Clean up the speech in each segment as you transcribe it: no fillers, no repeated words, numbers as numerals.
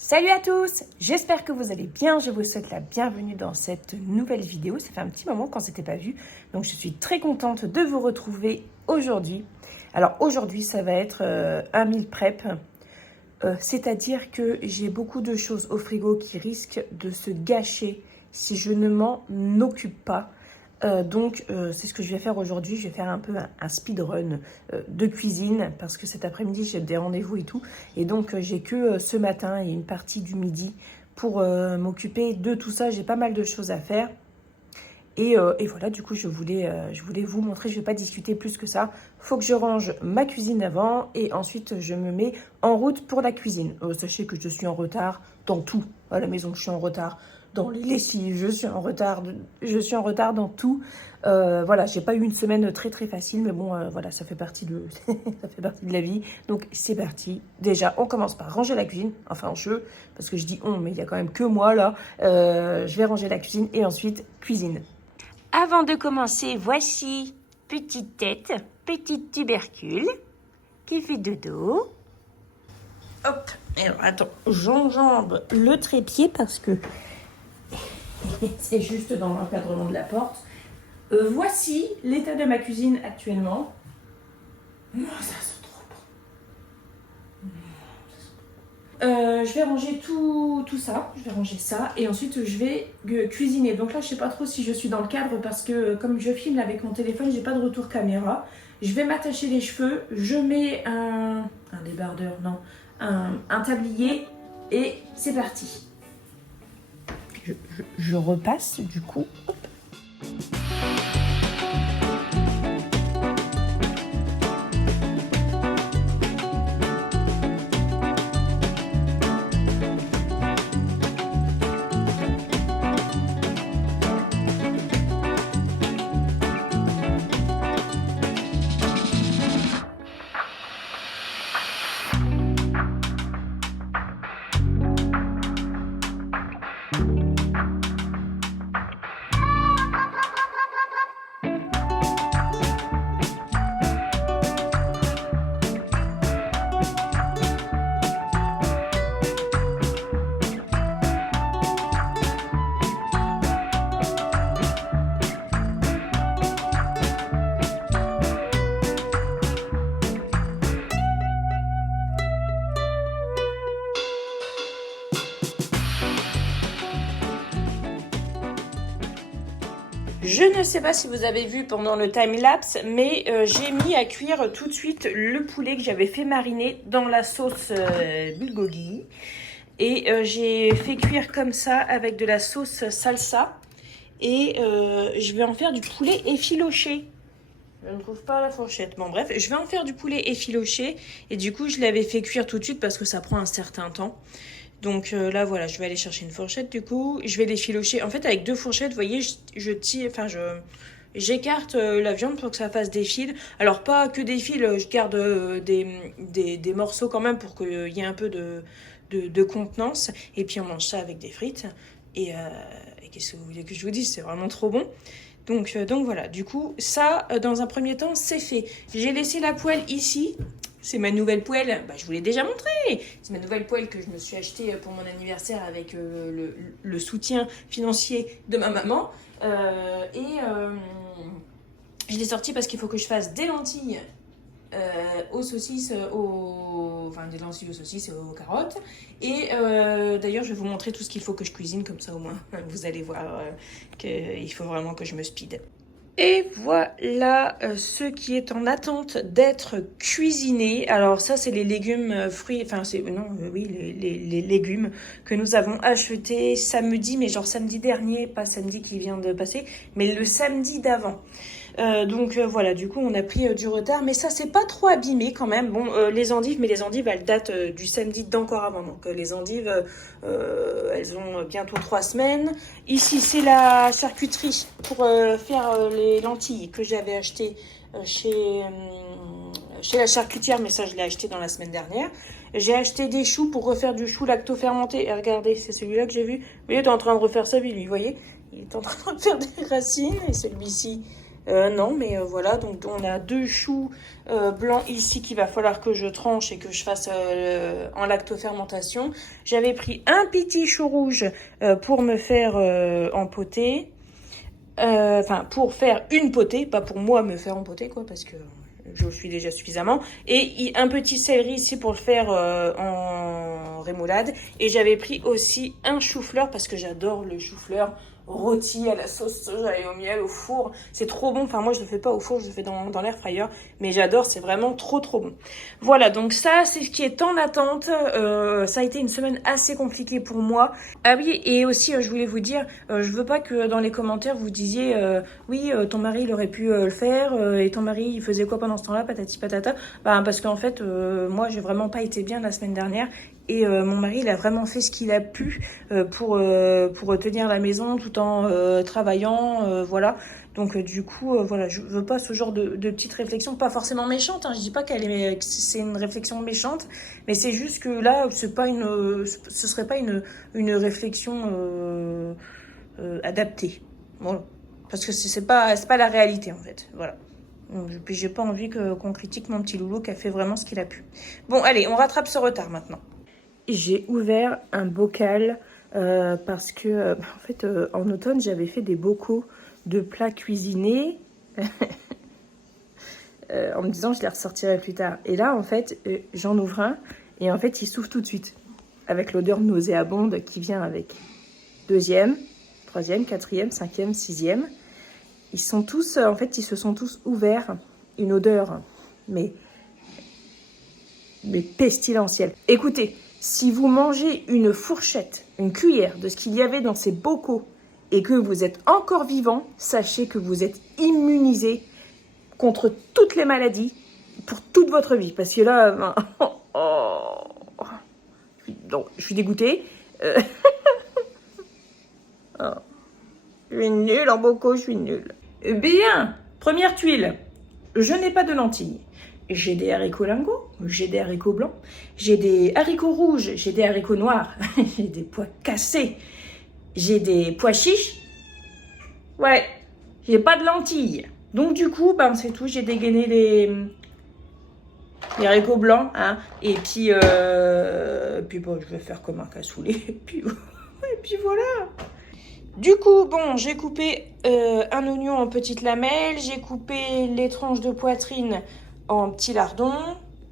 Salut à tous, j'espère que vous allez bien, je vous souhaite la bienvenue dans cette nouvelle vidéo. Ça fait un petit moment qu'on ne s'était pas vu, donc je suis très contente de vous retrouver aujourd'hui. Alors aujourd'hui ça va être un meal prep, c'est-à-dire que j'ai beaucoup de choses au frigo qui risquent de se gâcher si je ne m'en occupe pas. Donc c'est ce que je vais faire aujourd'hui. Je vais faire un peu un speedrun de cuisine parce que cet après-midi j'ai des rendez-vous et tout, et donc j'ai que ce matin et une partie du midi pour m'occuper de tout ça. J'ai pas mal de choses à faire et voilà, du coup je voulais vous montrer. Je vais pas discuter plus que ça. Faut que je range ma cuisine avant et ensuite je me mets en route pour la cuisine. Sachez que je suis en retard dans tout à la maison. Je suis en retard dans les lessives, je suis en retard dans tout. Voilà, j'ai pas eu une semaine très facile, mais bon, voilà, ça fait partie de ça fait partie de la vie. Donc c'est parti. Déjà, on commence par ranger la cuisine. Enfin, parce que je dis on, mais il y a quand même que moi là. Je vais ranger la cuisine et ensuite cuisine. Avant de commencer, voici petite tête, petite tubercule qui fait dodo. Hop, et alors attends, j'enjambe le trépied parce que c'est juste dans l'encadrement de la porte. Voici l'état de ma cuisine actuellement. Oh, ça sent trop bon. Je vais ranger tout ça. Je vais ranger ça et ensuite je vais cuisiner. Donc là, je sais pas trop si je suis dans le cadre parce que comme je filme avec mon téléphone, j'ai pas de retour caméra. Je vais m'attacher les cheveux. Je mets un débardeur, non, un tablier et c'est parti. Je repasse du coup. Hop. Je ne sais pas si vous avez vu pendant le time-lapse, mais j'ai mis à cuire tout de suite le poulet que j'avais fait mariner dans la sauce bulgogi. Et j'ai fait cuire comme ça avec de la sauce salsa. Et je vais en faire du poulet effiloché. Je ne trouve pas la fourchette. Bon bref, je vais en faire du poulet effiloché. Et du coup, je l'avais fait cuire tout de suite parce que ça prend un certain temps. Donc là, voilà, je vais aller chercher une fourchette du coup. Je vais l'effilocher. En fait, avec deux fourchettes, vous voyez, j'écarte la viande pour que ça fasse des fils. Alors, pas que des fils, je garde des morceaux quand même pour qu'il y ait un peu de contenance. Et puis, on mange ça avec des frites. Et qu'est-ce que vous voulez que je vous dise? C'est vraiment trop bon. Donc voilà, du coup, ça, dans un premier temps, c'est fait. J'ai laissé la poêle ici. C'est ma nouvelle poêle, je vous l'ai déjà montré. C'est ma nouvelle poêle que je me suis achetée pour mon anniversaire avec le soutien financier de ma maman. Je l'ai sortie parce qu'il faut que je fasse des lentilles aux saucisses, des lentilles aux saucisses et aux carottes. Et d'ailleurs, je vais vous montrer tout ce qu'il faut que je cuisine, comme ça au moins vous allez voir qu'il faut vraiment que je me speed. Et voilà ce qui est en attente d'être cuisiné. Alors ça, c'est les légumes, fruits, les légumes que nous avons achetés samedi, mais genre samedi dernier, pas samedi qui vient de passer, mais le samedi d'avant. Voilà, du coup on a pris du retard, mais ça c'est pas trop abîmé quand même. Bon, les endives elles datent du samedi d'encore avant. Donc les endives, elles ont bientôt 3 semaines. Ici c'est la charcuterie pour faire les lentilles que j'avais acheté chez la charcutière, mais ça je l'ai acheté dans la semaine dernière. J'ai acheté des choux pour refaire du chou lacto-fermenté. Et regardez, c'est celui-là que j'ai vu. Vous voyez, il est en train de refaire sa vie lui, vous voyez. Il est en train de faire des racines et celui-ci... Non, mais voilà, donc on a 2 choux blancs ici qu'il va falloir que je tranche et que je fasse en lactofermentation. J'avais pris un petit chou rouge pour me faire empoter. Enfin, pour faire une potée, pas pour moi me faire empoter, quoi, parce que je suis déjà suffisamment. Et un petit céleri ici pour le faire en rémoulade. Et j'avais pris aussi un chou-fleur parce que j'adore le chou-fleur rôti à la sauce soja et au miel au four. C'est trop bon. Enfin, moi, je le fais pas au four, je le fais dans l'air fryer. Mais j'adore, c'est vraiment trop bon. Voilà, donc ça, c'est ce qui est en attente. Ça a été une semaine assez compliquée pour moi. Ah oui, et aussi, je voulais vous dire, je veux pas que dans les commentaires, vous disiez oui, ton mari, il aurait pu le faire, et ton mari, il faisait quoi pendant ce temps-là, patati patata. Bah, parce qu'en fait, moi, j'ai vraiment pas été bien la semaine dernière. Et mon mari, il a vraiment fait ce qu'il a pu pour tenir la maison tout en travaillant, voilà. Donc du coup, voilà, je veux pas ce genre de petites réflexions, pas forcément méchantes. Hein, je dis pas que c'est une réflexion méchante, mais c'est juste que là, c'est pas ce serait pas une réflexion adaptée. Voilà. Parce que c'est pas la réalité en fait. Voilà. Puis j'ai pas envie qu'on critique mon petit loulou qui a fait vraiment ce qu'il a pu. Bon, allez, on rattrape ce retard maintenant. J'ai ouvert un bocal parce que, en fait, en automne, j'avais fait des bocaux de plats cuisinés en me disant je les ressortirai plus tard. Et là, en fait, j'en ouvre un et en fait, il s'ouvre tout de suite avec l'odeur nauséabonde qui vient avec. 2e, 3e, 4e, 5e, 6e. Ils sont tous, en fait, ils se sont tous ouverts. Une odeur, mais pestilentielle. Écoutez, si vous mangez une fourchette, une cuillère de ce qu'il y avait dans ces bocaux et que vous êtes encore vivant, sachez que vous êtes immunisé contre toutes les maladies pour toute votre vie. Parce que là, je suis dégoûtée. Je suis nulle en bocaux, je suis nulle. Bien, première tuile. Je n'ai pas de lentilles. J'ai des haricots lingots, j'ai des haricots blancs, j'ai des haricots rouges, j'ai des haricots noirs, j'ai des pois cassés, j'ai des pois chiches. Ouais, j'ai pas de lentilles. Donc du coup, ben, c'est tout, j'ai dégainé les haricots blancs. Hein, et puis bon, je vais faire comme un cassoulet. Et puis voilà. Du coup, bon, j'ai coupé un oignon en petites lamelles, j'ai coupé les tranches de poitrine en petits lardons.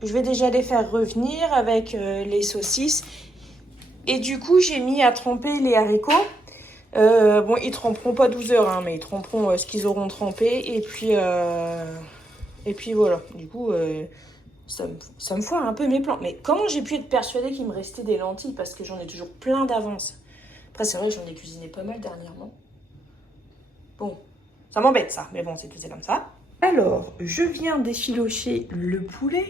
Je vais déjà les faire revenir avec les saucisses. Et du coup, j'ai mis à tremper les haricots. Bon, ils tremperont pas 12 heures, hein, mais ils tremperont ce qu'ils auront trempé. Et puis voilà. Du coup, ça me foire un peu mes plans. Mais comment j'ai pu être persuadée qu'il me restait des lentilles? Parce que j'en ai toujours plein d'avance. Après, c'est vrai que j'en ai cuisiné pas mal dernièrement. Bon, ça m'embête ça, mais bon, c'est comme ça. Alors, je viens d'effilocher le poulet.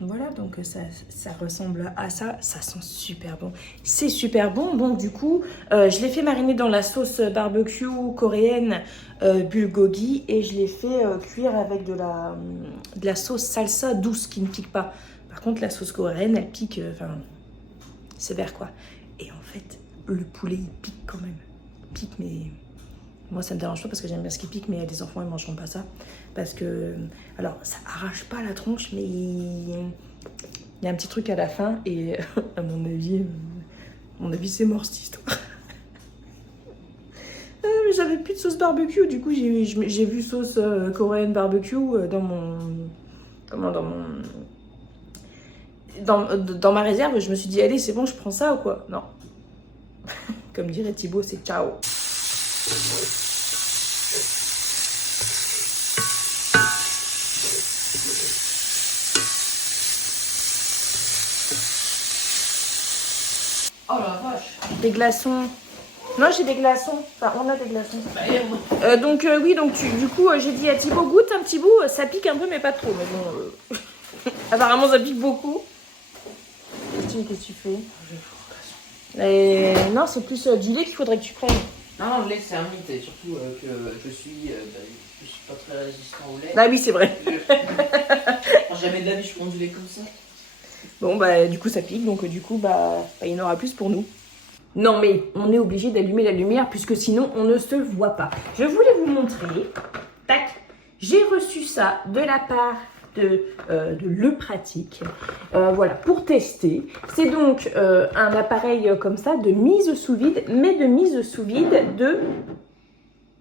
Voilà, donc ça ressemble à ça. Ça sent super bon. C'est super bon. Donc du coup, je l'ai fait mariner dans la sauce barbecue coréenne bulgogi. Et je l'ai fait cuire avec de la sauce salsa douce qui ne pique pas. Par contre, la sauce coréenne, elle pique, sévère quoi. Et en fait, le poulet, il pique quand même. Il pique, mais... Moi, ça me dérange pas parce que j'aime bien ce qui pique, mais il y a des enfants, ils ne mangeront pas ça. Parce que, alors, ça arrache pas la tronche, mais il y a un petit truc à la fin. Et à mon avis, c'est mort cette histoire. Mais j'avais plus de sauce barbecue. Du coup, j'ai vu sauce coréenne barbecue dans ma réserve. Je me suis dit, allez, c'est bon, je prends ça ou quoi? Non. Comme dirait Thibaut, c'est ciao. Oh la vache. Des glaçons. Non, j'ai des glaçons. Enfin, on a des glaçons. Donc, oui, donc du coup, j'ai dit à Thibaut, goûte un petit bout. Ça pique un peu, mais pas trop. Mais bon, apparemment, ça pique beaucoup. Qu'est-ce que tu fais? Non, c'est plus du lait qu'il faudrait que tu prennes. Non, le lait, c'est un mythe. Et surtout que je suis pas très résistant au lait. Ah oui, c'est vrai. Jamais de la vie, je prends du lait comme ça. Bon, bah, du coup, ça pique. Donc, du coup, il y en aura plus pour nous. Non, mais on est obligé d'allumer la lumière puisque sinon, on ne se voit pas. Je voulais vous montrer. Tac. J'ai reçu ça de la part de Le Pratique, voilà, pour tester. C'est donc un appareil comme ça de mise sous vide, mais de mise sous vide de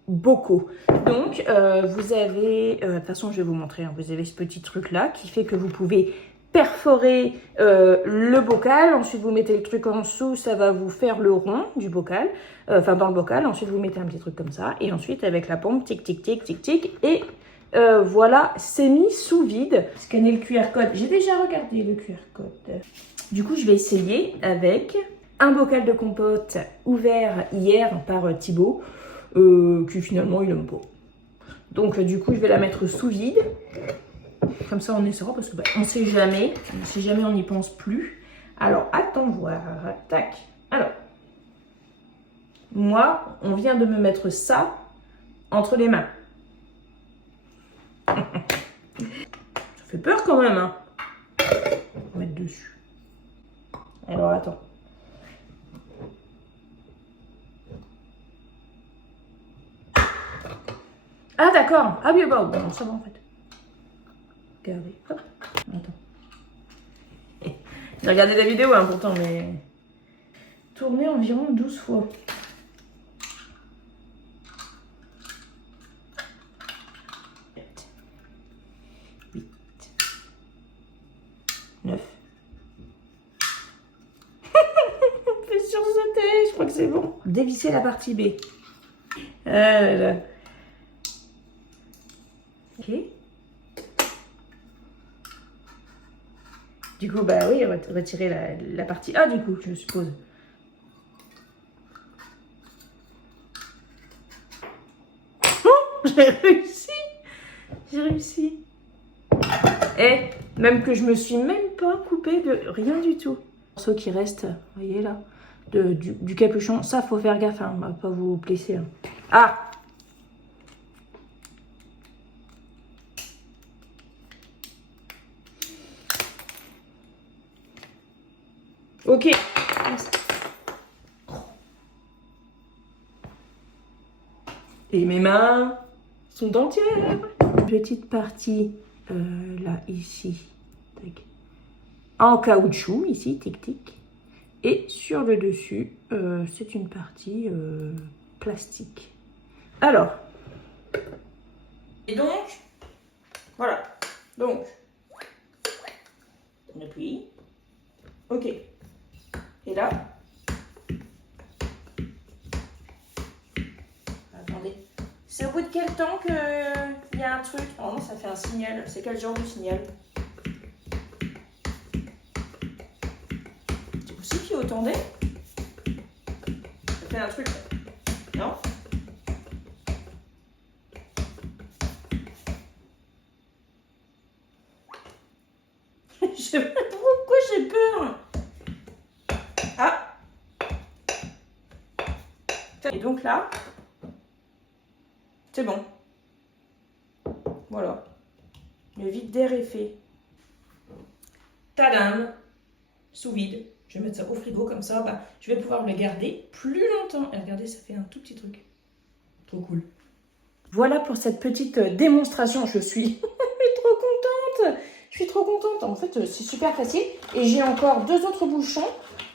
bocaux. Donc vous avez, de toute façon je vais vous montrer, hein, vous avez ce petit truc là qui fait que vous pouvez perforer le bocal, ensuite vous mettez le truc en dessous, ça va vous faire le rond du bocal, enfin dans le bocal, ensuite vous mettez un petit truc comme ça, et ensuite avec la pompe, tic tic tic tic tic, et voilà, c'est mis sous vide. Scannez le QR code, j'ai déjà regardé le QR code. Du coup je vais essayer avec un bocal de compote ouvert hier par Thibaut, qui finalement il n'aime pas. Donc du coup je vais la mettre sous vide. Comme ça on essaiera parce que on ne sait jamais, on n'y pense plus. Alors attends voir, tac. Alors, moi on vient de me mettre ça entre les mains. Ça fait peur quand même, hein. On va mettre dessus. Alors attends. Ah d'accord, ah oui bah bon, ça va en fait. Regardez. Hop. Attends. J'ai regardé la vidéo hein, pourtant, mais... Tourner environ 12 fois. Huit. 9. On fait sursauter, je crois que c'est bon. Dévisser la partie B. Ah là là. Ok. Du coup, bah oui, retirer la partie A, du coup, je suppose. Oh, j'ai réussi! J'ai réussi. Et même que je me suis même pas coupée de rien du tout. Ce qui reste, vous voyez là, du capuchon, ça, faut faire gaffe, hein, on va pas vous blesser. Hein. Ah! Ok. Et mes mains sont entières. Petite partie là, ici. Tac. En caoutchouc, ici, tic tic. Et sur le dessus, c'est une partie plastique. Alors. Et donc, voilà. Donc, on appuie. Ok. Et là, attendez, c'est au bout de quel temps qu'il y a un truc? Oh non, ça fait un signal. C'est quel genre de signal? C'est possible qu'il y ait autant d'air? Ça fait un truc. Non? Je sais pas pourquoi j'ai peur. Ah! Et donc là, c'est bon. Voilà. Le vide d'air est fait. Tadam! Sous vide. Je vais mettre ça au frigo comme ça. Bah, je vais pouvoir le garder plus longtemps. Et regardez, ça fait un tout petit truc. Trop cool. Voilà pour cette petite démonstration. Je suis trop contente. Je suis trop contente. En fait, c'est super facile. Et j'ai encore 2 autres bouchons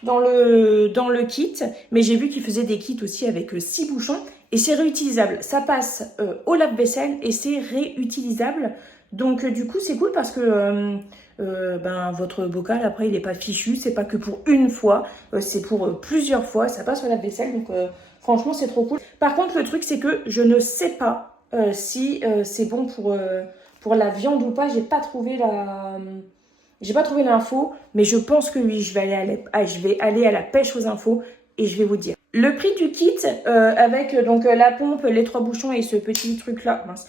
dans le kit. Mais j'ai vu qu'ils faisaient des kits aussi avec 6 bouchons. Et c'est réutilisable. Ça passe au lave-vaisselle et c'est réutilisable. Donc, du coup, c'est cool parce que votre bocal, après, il n'est pas fichu. C'est pas que pour une fois. C'est pour plusieurs fois. Ça passe au lave-vaisselle. Donc, franchement, c'est trop cool. Par contre, le truc, c'est que je ne sais pas si c'est bon pour la viande ou pas. J'ai pas trouvé l'info, mais je pense que oui, je vais aller à la pêche aux infos et je vais vous dire. Le prix du kit avec donc la pompe, les 3 bouchons et ce petit truc là, mince.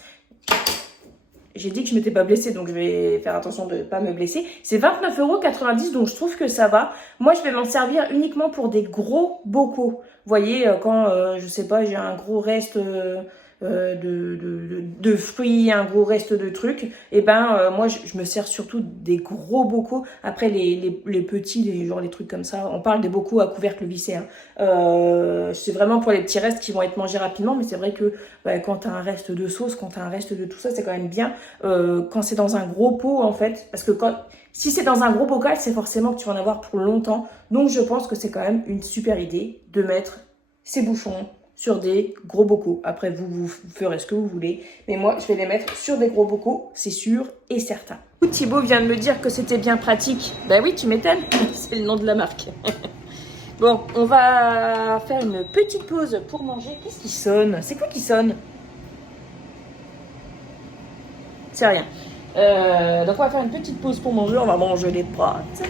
J'ai dit que je m'étais pas blessée, donc je vais faire attention de ne pas me blesser. C'est 29,90 €, donc je trouve que ça va. Moi, je vais m'en servir uniquement pour des gros bocaux. Vous voyez, quand, je sais pas, j'ai un gros reste de fruits, un gros reste de trucs, et ben moi je me sers surtout des gros bocaux. Après les petits, genre les trucs comme ça, on parle des bocaux à couvercle vissé, hein. C'est vraiment pour les petits restes qui vont être mangés rapidement, mais c'est vrai que quand t'as un reste de sauce, quand t'as un reste de tout ça, c'est quand même bien quand c'est dans un gros pot en fait, parce que si c'est dans un gros bocal, c'est forcément que tu vas en avoir pour longtemps. Donc je pense que c'est quand même une super idée de mettre ces bouchons sur des gros bocaux. Après, vous ferez ce que vous voulez. Mais moi, je vais les mettre sur des gros bocaux, c'est sûr et certain. Thibaut vient de me dire que c'était bien pratique. Ben oui, tu m'étonnes. C'est le nom de la marque. Bon, on va faire une petite pause pour manger. Qu'est-ce qui sonne? C'est quoi qui sonne? C'est rien. Donc on va faire une petite pause pour manger. On va manger les pâtes.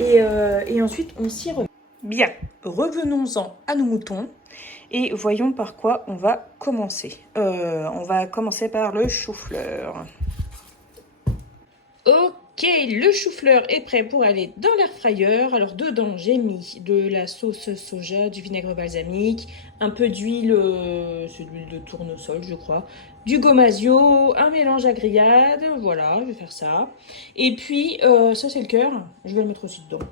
Et ensuite, on s'y remet. Bien, revenons-en à nos moutons. Et voyons par quoi on va commencer. On va commencer par le chou-fleur. Ok, le chou-fleur est prêt pour aller dans l'air fryer. Alors dedans, j'ai mis de la sauce soja, du vinaigre balsamique, un peu d'huile, c'est de l'huile de tournesol je crois, du gomasio, un mélange à grillade, voilà, je vais faire ça. Et puis, ça c'est le cœur, je vais le mettre aussi dedans.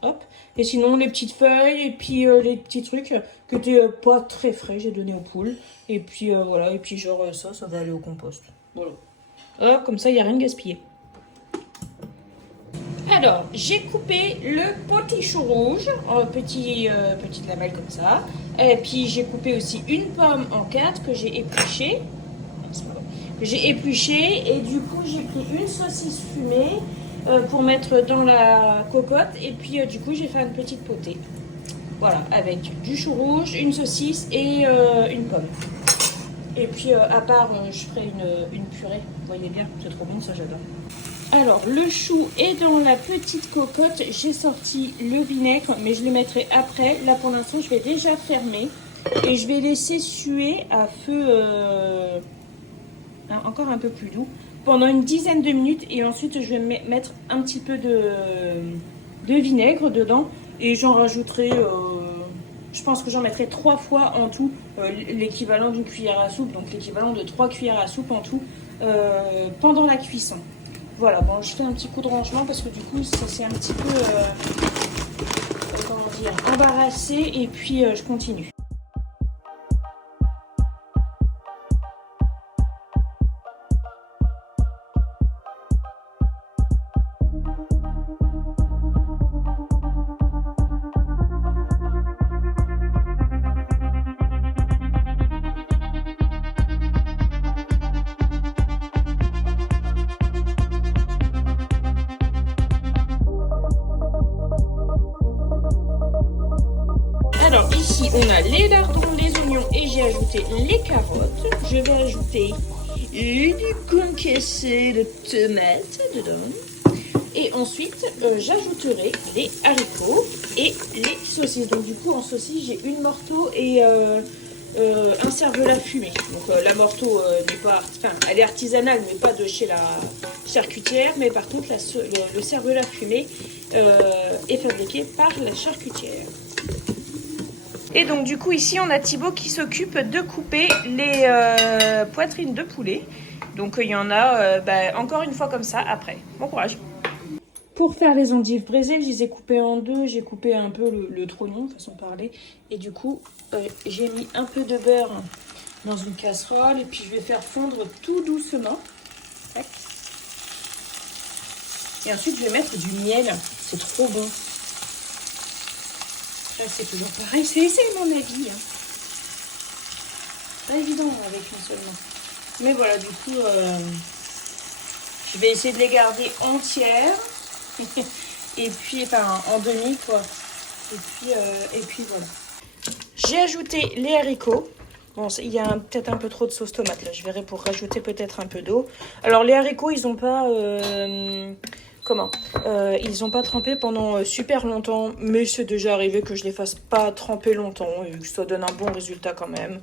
Hop. Et sinon, les petites feuilles et puis les petits trucs qui étaient pas très frais, j'ai donné aux poules. Et puis voilà, et puis genre ça va aller au compost. Voilà. Hop, comme ça, il n'y a rien de gaspillé. Alors, j'ai coupé le petit chou rouge en petites lamelles comme ça. Et puis, j'ai coupé aussi une pomme en 4 que j'ai épluchée. J'ai épluché et du coup, j'ai pris une saucisse fumée pour mettre dans la cocotte. Et puis, du coup, j'ai fait une petite potée. Voilà, avec du chou rouge, une saucisse et une pomme. Et puis, à part, je ferai une purée. Vous voyez bien, c'est trop bon, ça, j'adore. Alors, le chou est dans la petite cocotte. J'ai sorti le vinaigre, mais je le mettrai après. Là, pour l'instant, je vais déjà fermer. Et je vais laisser suer à feu encore un peu plus doux pendant une dizaine de minutes. Et ensuite, je vais mettre un petit peu de vinaigre dedans. Et j'en rajouterai, je pense que j'en mettrai 3 fois en tout, l'équivalent d'une cuillère à soupe. Donc, l'équivalent de 3 cuillères à soupe en tout pendant la cuisson. Voilà, bon, je fais un petit coup de rangement parce que du coup, ça c'est un petit peu, comment dire, embarrassé et puis je continue. Alors ici on a les lardons, les oignons et j'ai ajouté les carottes. Je vais ajouter du concassé de tomates dedans. Et ensuite j'ajouterai les haricots et les saucisses. Donc du coup en saucisse j'ai une morteau et un cervelas fumé. Donc la morteau n'est pas, enfin elle est artisanale mais pas de chez la charcutière. Mais par contre le cervelas fumé est fabriqué par la charcutière. Et donc du coup ici on a Thibaut qui s'occupe de couper les poitrines de poulet. Donc il y en a encore une fois comme ça après. Bon courage. Pour faire les endives braisées, je les ai coupées en deux. J'ai coupé un peu le trognon, façon de parler. Et du coup j'ai mis un peu de beurre dans une casserole. Et puis je vais faire fondre tout doucement. Tac. Et ensuite je vais mettre du miel. C'est trop bon. C'est toujours pareil, c'est mon avis. Hein. Pas évident avec une seule main. Mais voilà, du coup, je vais essayer de les garder entières. Et puis, enfin, en demi, quoi. Et puis voilà. J'ai ajouté les haricots. Bon, il y a peut-être un peu trop de sauce tomate là. Je verrai pour rajouter peut-être un peu d'eau. Alors, les haricots, ils n'ont pas... ils n'ont pas trempé pendant super longtemps, mais c'est déjà arrivé que je les fasse pas tremper longtemps et que ça donne un bon résultat quand même.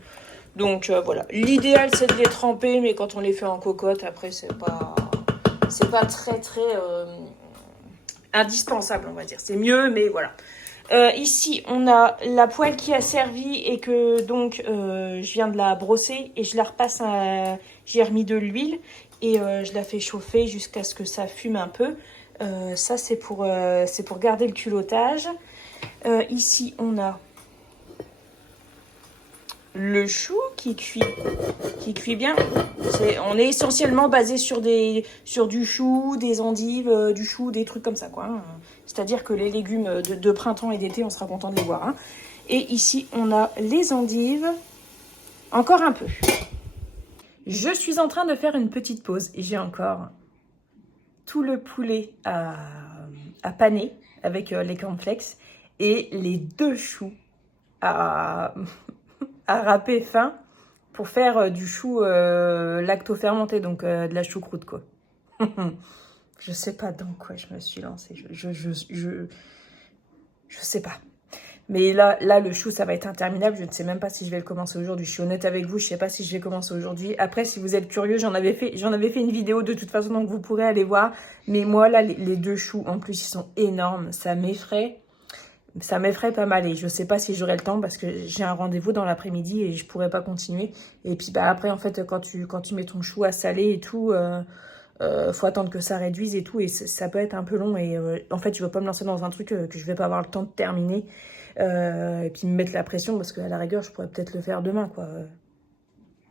Donc voilà, l'idéal c'est de les tremper, mais quand on les fait en cocotte, après c'est pas très indispensable, on va dire. C'est mieux, mais voilà. Ici, on a la poêle qui a servi et que donc je viens de la brosser et je la repasse. J'y ai remis de l'huile et je la fais chauffer jusqu'à ce que ça fume un peu. Ça, c'est pour garder le culottage. Ici, on a le chou qui cuit bien. On est essentiellement basé sur du chou, des endives, du chou, des trucs comme ça, quoi. Hein. C'est-à-dire que les légumes de printemps et d'été, on sera content de les voir. Hein. Et ici, on a les endives, encore un peu. Je suis en train de faire une petite pause et j'ai encore tout le poulet à paner avec les cornflakes et les 2 choux à râper fin pour faire du chou lacto-fermenté, donc de la choucroute, quoi. Je sais pas dans quoi je me suis lancée. Je sais pas. Mais là, le chou, ça va être interminable. Je ne sais même pas si je vais le commencer aujourd'hui. Je suis honnête avec vous, je ne sais pas si je vais commencer aujourd'hui. Après, si vous êtes curieux, j'en avais fait une vidéo de toute façon, donc vous pourrez aller voir. Mais moi, là, les 2 choux, en plus, ils sont énormes. Ça m'effraie. Ça m'effraie pas mal et je sais pas si j'aurai le temps parce que j'ai un rendez-vous dans l'après-midi et je pourrais pas continuer. Et puis bah après en fait quand tu mets ton chou à saler et tout, faut attendre que ça réduise et tout et ça peut être un peu long et en fait je veux pas me lancer dans un truc que je vais pas avoir le temps de terminer et puis me mettre la pression parce qu'à la rigueur je pourrais peut-être le faire demain quoi.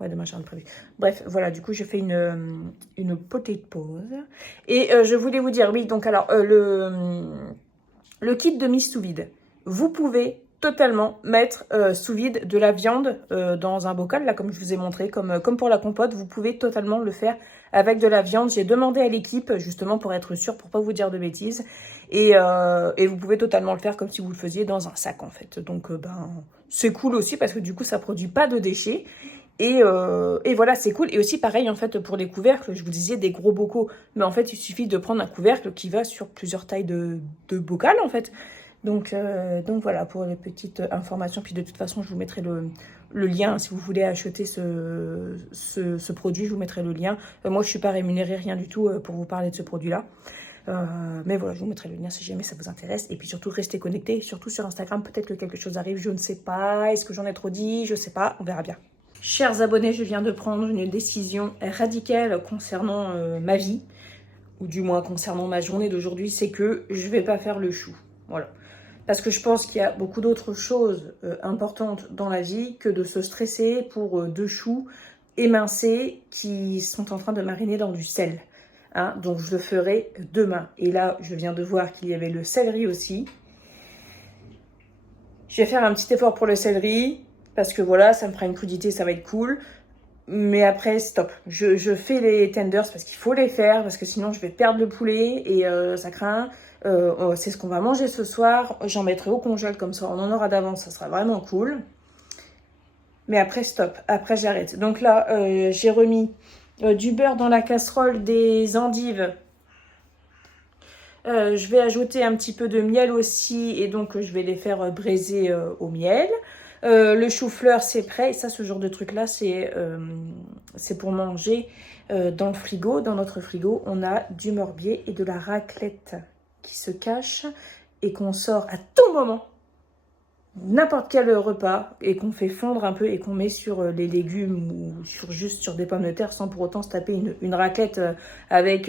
Ouais, demain j'ai rien de prévu. Bref, voilà, du coup j'ai fait une petite pause et je voulais vous dire oui donc alors le kit de mise sous vide. Vous pouvez totalement mettre sous vide de la viande dans un bocal, là comme je vous ai montré, comme pour la compote, vous pouvez totalement le faire avec de la viande. J'ai demandé à l'équipe justement pour être sûr, pour pas vous dire de bêtises. Et vous pouvez totalement le faire comme si vous le faisiez dans un sac en fait. Donc c'est cool aussi parce que du coup ça produit pas de déchets. Et voilà, c'est cool. Et aussi, pareil, en fait, pour les couvercles, je vous disais des gros bocaux. Mais en fait, il suffit de prendre un couvercle qui va sur plusieurs tailles de bocal, en fait. Donc voilà, pour les petites informations. Puis de toute façon, je vous mettrai le lien. Si vous voulez acheter ce produit, je vous mettrai le lien. Moi, je ne suis pas rémunérée, rien du tout, pour vous parler de ce produit-là. Mais voilà, je vous mettrai le lien si jamais ça vous intéresse. Et puis surtout, restez connectés. Surtout sur Instagram, peut-être que quelque chose arrive. Je ne sais pas. Est-ce que j'en ai trop dit? Je ne sais pas. On verra bien. Chers abonnés, je viens de prendre une décision radicale concernant ma vie, ou du moins concernant ma journée d'aujourd'hui, c'est que je ne vais pas faire le chou. Voilà. Parce que je pense qu'il y a beaucoup d'autres choses importantes dans la vie que de se stresser pour 2 choux émincés qui sont en train de mariner dans du sel. Hein, donc je le ferai demain. Et là, je viens de voir qu'il y avait le céleri aussi. Je vais faire un petit effort pour le céleri. Parce que voilà, ça me fera une crudité, ça va être cool. Mais après, stop. Je fais les tenders parce qu'il faut les faire. Parce que sinon, je vais perdre le poulet et ça craint. C'est ce qu'on va manger ce soir. J'en mettrai au congèle comme ça. On en aura d'avance. Ça sera vraiment cool. Mais après, stop. Après, j'arrête. Donc là, j'ai remis du beurre dans la casserole, des endives. Je vais ajouter un petit peu de miel aussi. Et donc, je vais les faire braiser au miel. Le chou-fleur, c'est prêt. Et ça, ce genre de truc-là, c'est pour manger dans le frigo. Dans notre frigo, on a du morbier et de la raclette qui se cache et qu'on sort à tout moment, n'importe quel repas, et qu'on fait fondre un peu et qu'on met sur les légumes ou juste sur des pommes de terre sans pour autant se taper une raclette avec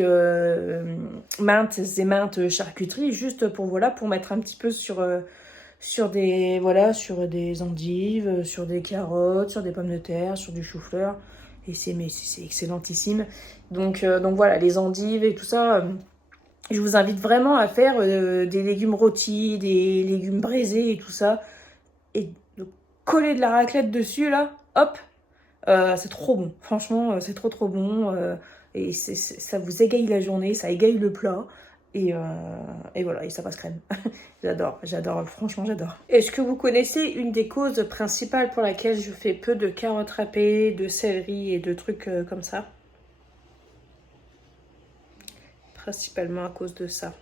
maintes et maintes charcuteries, juste pour, voilà, pour mettre un petit peu sur des endives, sur des carottes, sur des pommes de terre, sur du chou-fleur. Et c'est excellentissime. Donc voilà, les endives et tout ça, je vous invite vraiment à faire des légumes rôtis, des légumes braisés et tout ça. Et de coller de la raclette dessus, là, hop, c'est trop bon. Franchement, c'est trop bon. Et ça vous égaye la journée, ça égaye le plat. Et voilà, et ça passe crème. J'adore, franchement j'adore. Est-ce que vous connaissez une des causes principales pour laquelle je fais peu de carottes râpées, de céleri et de trucs comme ça? Principalement à cause de ça.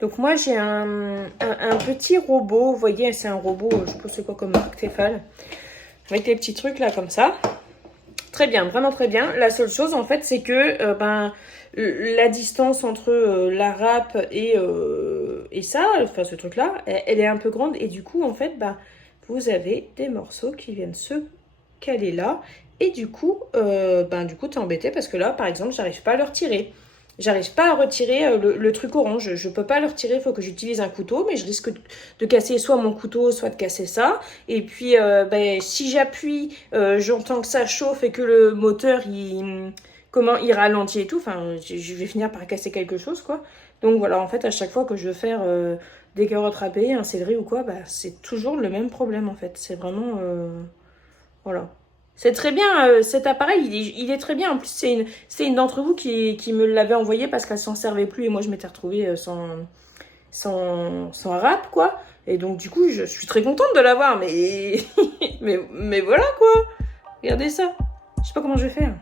Donc moi j'ai un petit robot, vous voyez c'est un robot, je sais pas c'est quoi comme marque Tefal, avec des petits trucs là comme ça. Très bien, vraiment très bien. La seule chose en fait c'est que la distance entre la râpe et ça, enfin ce truc-là, elle est un peu grande. Et du coup, en fait, bah, vous avez des morceaux qui viennent se caler là. Et du coup, t'es embêté parce que là, par exemple, j'arrive pas à le retirer. J'arrive pas à retirer le truc orange. Je peux pas le retirer, il faut que j'utilise un couteau, mais je risque de casser soit mon couteau, soit de casser ça. Et puis, si j'appuie, j'entends que ça chauffe et que le moteur, il ralentit et tout. Enfin, je vais finir par casser quelque chose, quoi. Donc voilà, en fait, à chaque fois que je veux faire des carottes râpées, un céleri ou quoi, bah, c'est toujours le même problème, en fait. C'est vraiment... voilà. C'est très bien, cet appareil, il est très bien. En plus, c'est une d'entre vous qui me l'avait envoyé parce qu'elle s'en servait plus et moi, je m'étais retrouvée sans râpe, quoi. Et donc, du coup, je suis très contente de l'avoir, mais... mais voilà, quoi. Regardez ça. Je sais pas comment je vais faire.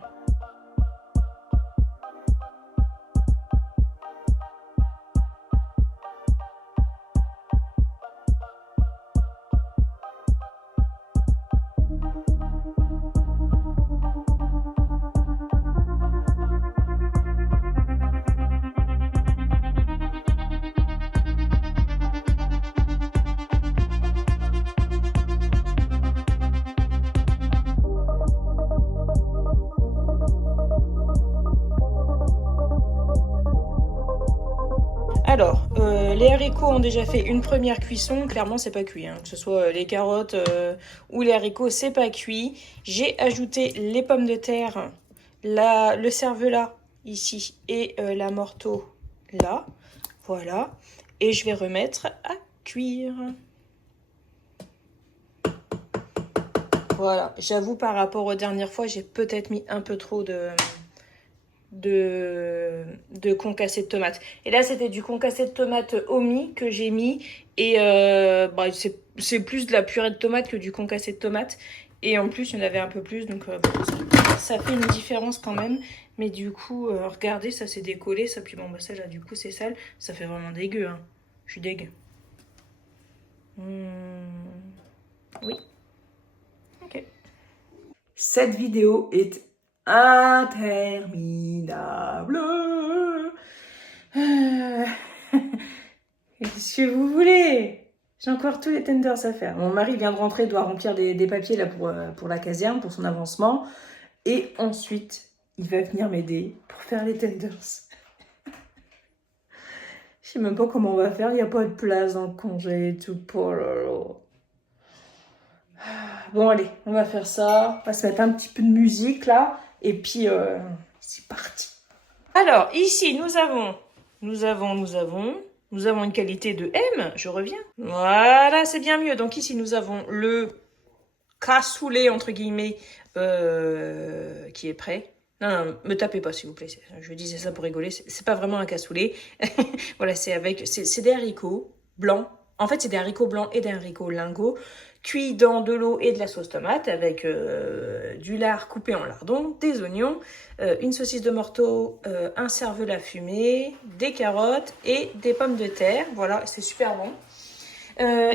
Alors, les haricots ont déjà fait une première cuisson. Clairement, c'est pas cuit, hein. Que ce soit les carottes ou les haricots, c'est pas cuit. J'ai ajouté les pommes de terre, le cervelas ici et la morteau là. Voilà. Et je vais remettre à cuire. Voilà. J'avoue, par rapport aux dernières fois, j'ai peut-être mis un peu trop de concassé de tomates. Et là, c'était du concassé de tomates omi que j'ai mis. Et c'est plus de la purée de tomates que du concassé de tomates. Et en plus, il y en avait un peu plus. Donc, ça fait une différence quand même. Mais du coup, regardez, ça s'est décollé. Ça, puis bon, bah, ça là, du coup, c'est sale. Ça fait vraiment dégueu, hein. Je suis dégueu. Oui. Ok. Cette vidéo est interminable. Qu'est-ce que vous voulez? J'ai encore tous les tenders à faire. Mon mari vient de rentrer, doit remplir des papiers là pour la caserne, pour son avancement. Et ensuite, il va venir m'aider pour faire les tenders. Je sais même pas comment on va faire. Il n'y a pas de place dans le congé et tout. Oh là là. Bon, allez, on va faire ça. On va se mettre un petit peu de musique là. Et puis, c'est parti. Alors, ici, nous avons une qualité de M. Je reviens. Voilà, c'est bien mieux. Donc ici, nous avons le cassoulet, entre guillemets, qui est prêt. Non, me tapez pas, s'il vous plaît. Je disais ça pour rigoler. C'est pas vraiment un cassoulet. Voilà, c'est des haricots blancs. En fait, c'est des haricots blancs et des haricots lingots cuits dans de l'eau et de la sauce tomate avec du lard coupé en lardons, des oignons, une saucisse de morteau, un cervelas fumé, des carottes et des pommes de terre. Voilà, c'est super bon.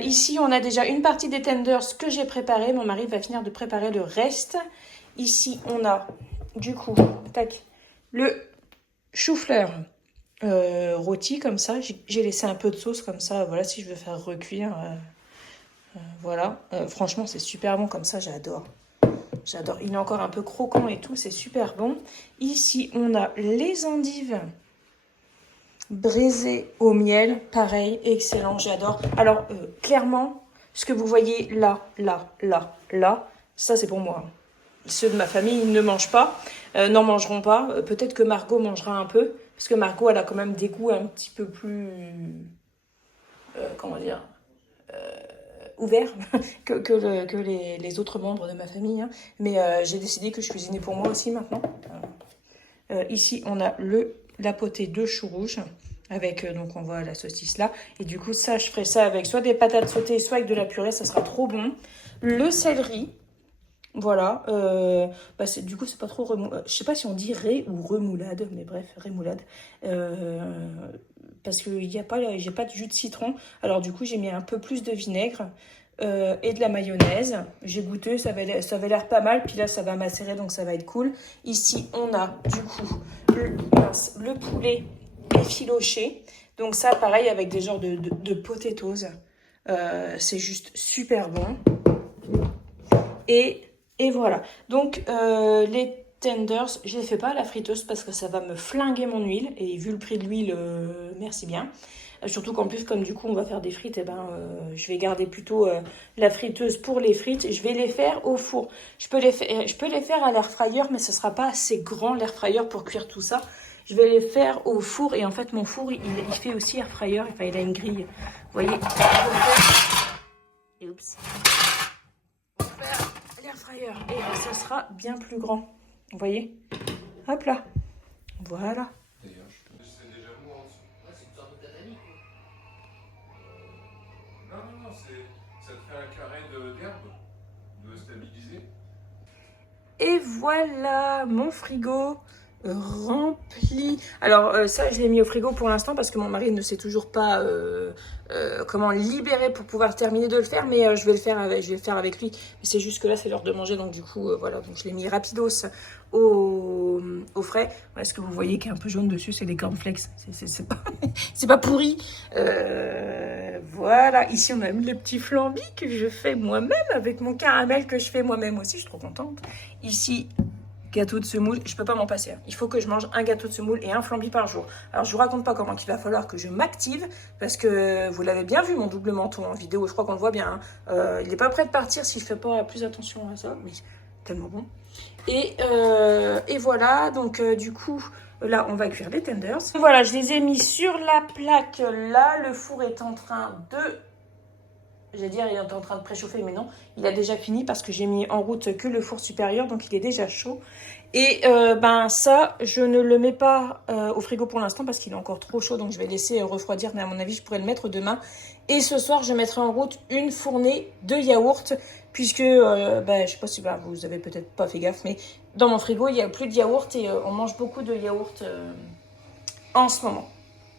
Ici, on a déjà une partie des tenders que j'ai préparé. Mon mari va finir de préparer le reste. Ici, on a du coup, tac, le chou-fleur rôti comme ça. J'ai laissé un peu de sauce comme ça. Voilà, si je veux faire recuire. Voilà, franchement, c'est super bon comme ça. J'adore. J'adore. Il est encore un peu croquant et tout. C'est super bon. Ici, on a les endives braisées au miel. Pareil, excellent. J'adore. Alors, clairement, ce que vous voyez là, ça, c'est pour moi. Ceux de ma famille ne mangent pas, n'en mangeront pas. Peut-être que Margot mangera un peu, parce que Margot, elle a quand même des goûts un petit peu plus... comment dire ouverts que les autres membres de ma famille. Hein. Mais j'ai décidé que je cuisinais pour moi aussi maintenant. Ici, on a la potée de chou rouge. Avec, donc on voit la saucisse là. Et du coup, ça, je ferai ça avec soit des patates sautées, soit avec de la purée. Ça sera trop bon. Le céleri. Voilà, du coup c'est pas trop je sais pas si on dit ré ou remoulade, mais bref, rémoulade. parce que j'ai pas de jus de citron. Alors du coup, j'ai mis un peu plus de vinaigre et de la mayonnaise. J'ai goûté, ça avait l'air pas mal. Puis là, ça va macérer, donc ça va être cool. Ici, on a du coup le poulet effiloché. Donc ça, pareil, avec des genres de potatoes. C'est juste super bon. Et voilà. Donc, les tenders, je les fais pas à la friteuse parce que ça va me flinguer mon huile. Et vu le prix de l'huile, merci bien. Surtout qu'en plus, comme du coup, on va faire des frites, je vais garder plutôt la friteuse pour les frites. Je vais les faire au four. Je peux les faire à l'air fryer, mais ce sera pas assez grand l'air fryer pour cuire tout ça. Je vais les faire au four. Et en fait, mon four, il fait aussi air fryer. Enfin, il a une grille. Vous voyez, et oups. L'air fryer. Et ça sera bien plus grand. Vous voyez? Hop là. Voilà. D'ailleurs, c'est déjà mou en dessous. Ouais, c'est une sorte de tatami, quoi. Non, ça te fait un carré d'herbe, de stabiliser. Et voilà, mon frigo rempli. Alors ça, je l'ai mis au frigo pour l'instant parce que mon mari ne sait toujours pas comment libérer pour pouvoir terminer de le faire, mais je vais le faire avec lui. Mais c'est juste que là, c'est l'heure de manger, donc du coup, voilà. Donc je l'ai mis rapidos au frais. Voilà, ce que vous voyez qui est un peu jaune dessus, c'est des cornflakes. C'est pas pourri. Voilà, ici on a mis les petits flambis que je fais moi-même avec mon caramel que je fais moi-même aussi. Je suis trop contente. Ici, gâteau de semoule, je peux pas m'en passer. Il faut que je mange un gâteau de semoule et un flambi par jour. Alors je vous raconte pas comment il va falloir que je m'active parce que vous l'avez bien vu mon double menton en vidéo, je crois qu'on le voit bien. Hein. Il est pas prêt de partir si je fais pas plus attention à ça, mais tellement bon. Et voilà, donc du coup, là on va cuire les tenders. Voilà, je les ai mis sur la plaque là, le four est en train de... J'allais dire, il est en train de préchauffer, mais non, il a déjà fini parce que j'ai mis en route que le four supérieur, donc il est déjà chaud. Et ça, je ne le mets pas au frigo pour l'instant parce qu'il est encore trop chaud, donc je vais laisser refroidir, mais à mon avis, je pourrais le mettre demain. Et ce soir, je mettrai en route une fournée de yaourt, puisque, je sais pas si vous avez peut-être pas fait gaffe, mais dans mon frigo, il n'y a plus de yaourt et on mange beaucoup de yaourt en ce moment.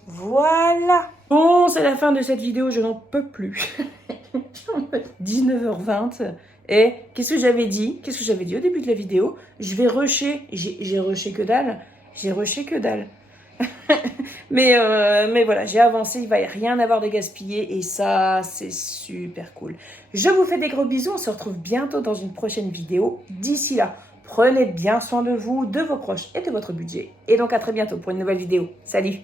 Voilà. Bon, c'est la fin de cette vidéo, je n'en peux plus. 19h20. Et qu'est-ce que j'avais dit? Qu'est-ce que j'avais dit au début de la vidéo? Je vais rusher. J'ai rushé que dalle. J'ai rushé que dalle. mais voilà, j'ai avancé. Il va rien avoir de gaspillé. Et ça, c'est super cool. Je vous fais des gros bisous. On se retrouve bientôt dans une prochaine vidéo. D'ici là, prenez bien soin de vous, de vos proches et de votre budget. Et donc à très bientôt pour une nouvelle vidéo. Salut!